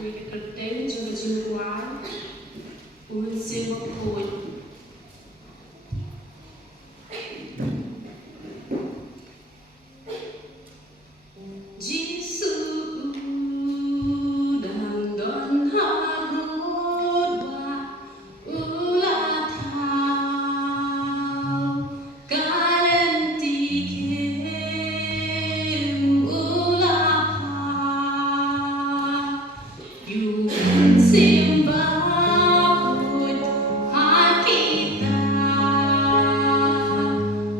With the danger of your wife, Mynsiem Bakhuid. Mynsiem Bakhuid, kita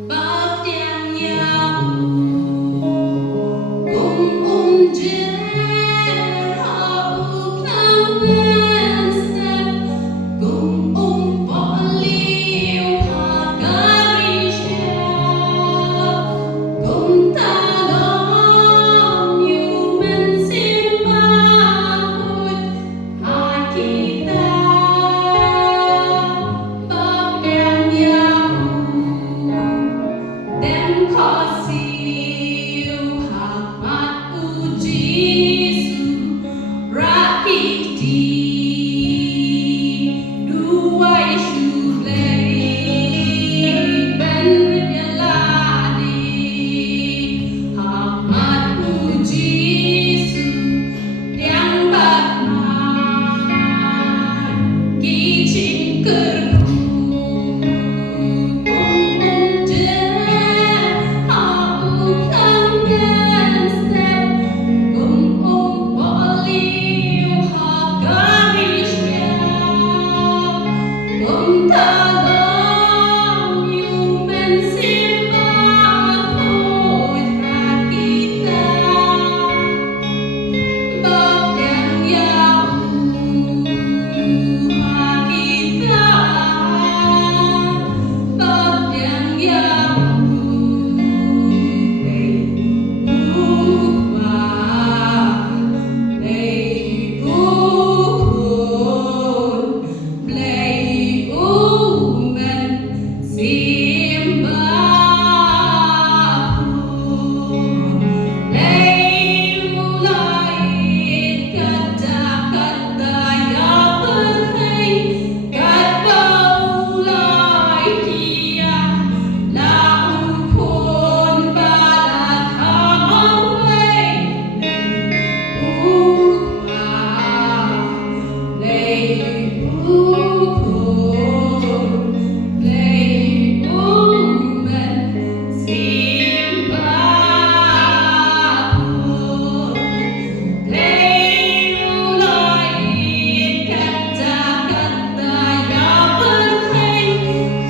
bab yang jauh, jen hau klang Mynsiem, poliu hagarisya, talom you Mynsiem Bakhuid, kita bab yang jauh, dan kasih hikmat Jesu rakit di dua syuhlei ben reveladi hikmat Jesu yang batman kicing kerku talom you Mynsiem Bakhuid, kita bab yang jauh, kita bab yang jauh, Mynsiem Bakhuid, mulai kata-kata yang berhei, kata mulai dia lau pun balat hawai, Mynsiem Bakhuid, mulai kata-kata yang berhei,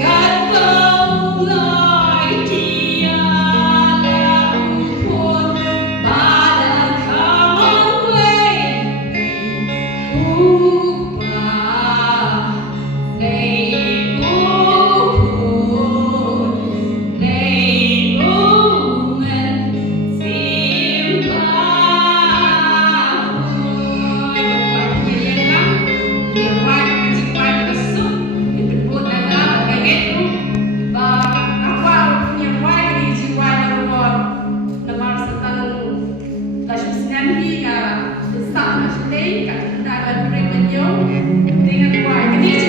kata mulai dia lau pun balat hawai, dengan